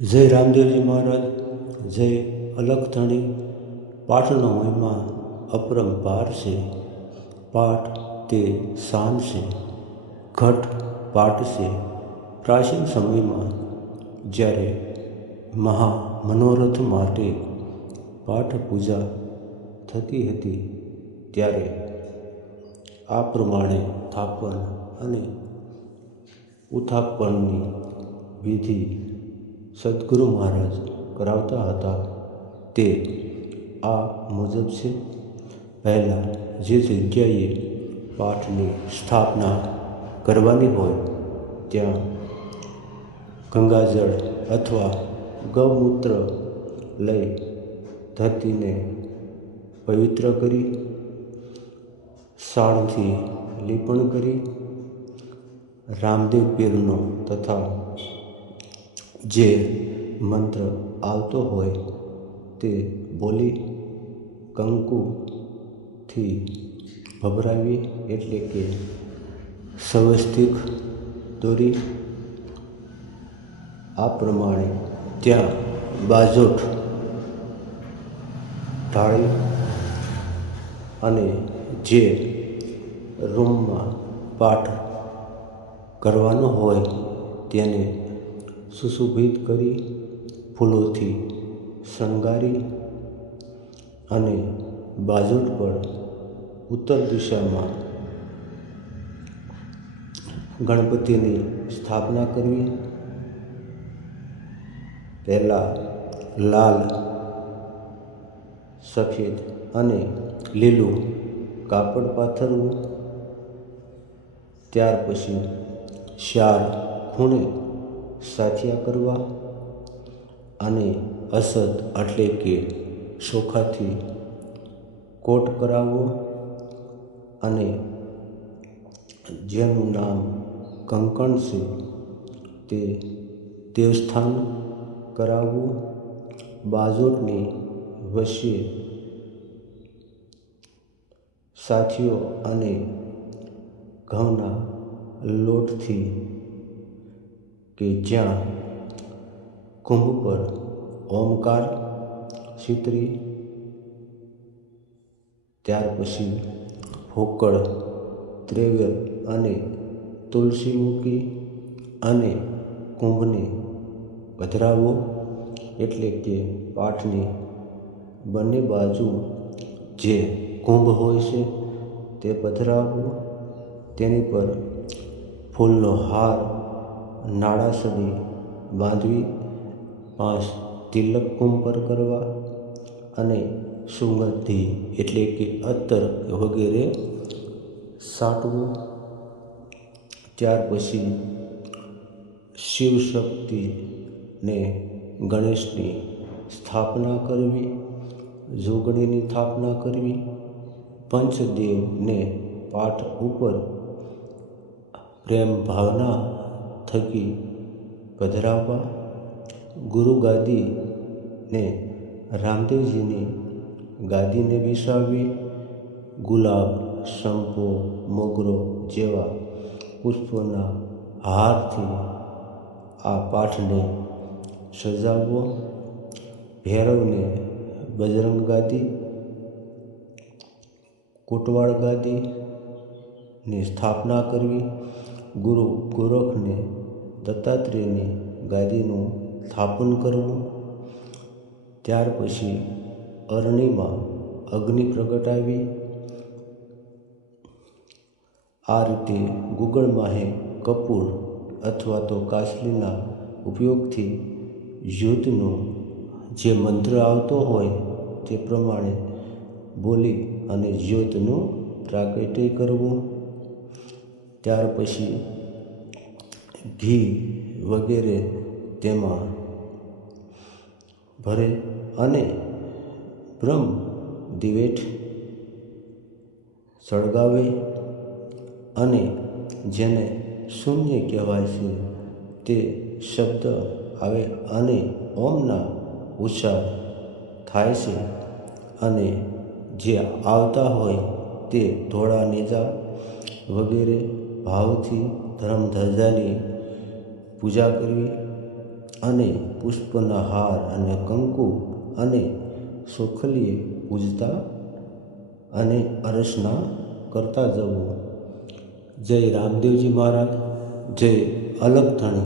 જય રામદેવજી મહારાજ, જય અલખધણી. પાઠનો મહિમા અપરંપાર છે. પાઠ તે શાન છે, ઘટ પાઠ છે. પ્રાચીન સમયમાં જ્યારે મહામનોરથ માટે પાઠ પૂજા થતી હતી ત્યારે આ પ્રમાણે થાપન અને ઉત્થાપનની વિધિ સદગુરુ મહારાજ કરાવતા હતા. તે આ મુજબ છે. પહેલાં જે જગ્યાએ પાઠની સ્થાપના કરવાની હોય ત્યાં ગંગાજળ અથવા ગૌમૂત્ર લઈ ધરતીને પવિત્ર કરી, સાણથી લીપણ કરી, રામદેવ પીરનો તથા જે મંત્ર આવતો હોય તે બોલી કંકુથી ભભરાવી, એટલે કે સ્વસ્તિક દોરી. આ પ્રમાણે ત્યાં બાજોઠ ઢાળી અને જે રૂમમાં પાઠ કરવાનો હોય તેને સુશોભિત કરી, ફૂલોથી શણગારી અને બાજોઠ પર ઉત્તર દિશામાં ગણપતિની સ્થાપના કરવી. પહેલાં લાલ, સફેદ અને લીલું કાપડ પાથરવું. ત્યાર પછી 4 ખૂણે સાથિયા કરવા અને અસત એટલે કે ચોખાથી કોટ કરાવવો અને જેનું નામ કંકણ છે તે દેવસ્થાન કરાવવું. બાજોઠની વચ્ચે સાથીઓ અને ઘઉંના લોટથી કે જ્યાં કુંભ પર ઓમકાર ચિતરી, ત્યાર પછી ફોકળ, ત્રેવલ અને તુલસી મૂકી અને કુંભને પધરાવવો, એટલે કે પાઠની બંને બાજુ જે કુંભ હોય છે તે પધરાવવું. તેની પર ફૂલનો હાર, નાળાસળી બાંધવી, 5 તિલક કુંભ પર કરવા અને સુગંધી એટલે કે અત્તર વગેરે છાંટવું. ત્યાર પછી શિવશક્તિ ને ગણેશની સ્થાપના કરવી, જોગણીની સ્થાપના કરવી. પંચદેવને પાઠ ઉપર પ્રેમ ભાવના થકી પધરાવવા. ગુરુ ગાદીને રામદેવજીની ગાદીને બેસાડવી. ગુલાબ, સંપો, મોગરો જેવા પુષ્પોના હારથી આ પાઠને સજાવવો. ભૈરવને બજરંગ ગાદી, કોટવાળ ગાદીની સ્થાપના કરવી. ગુરુ ગોરખને દત્તાત્રેયની ગાદીનું સ્થાપન કરવું. ત્યાર પછી અરણીમાં અગ્નિ પ્રગટાવી. આ રીતે ગુગળમાહે કપૂર અથવા તો કાસલીના ઉપયોગથી યુદ્ધનો જે મંત્ર આવતો હોય તે પ્રમાણે બોલી અને જ્યોતનું પ્રાગટ્ય કરવું. ત્યાર પછી ઘી વગેરે તેમાં ભરે અને બ્રહ્મ દિવેઠ સળગાવે અને જેને શૂન્ય કહેવાય છે તે શબ્દ આવે અને ઓમના ઉચ્ચાર થાય છે અને જે આવતા હોય તે ધોળા નેજા વગેરે ભાવથી ધર્મ ધજાની પૂજા કરવી અને પુષ્પના હાર અને કંકુ અને સોખલીએ પૂજતા અને અર્ચના કરતા જવું. જય રામદેવજી મહારાજ. જય અલગ ધણી.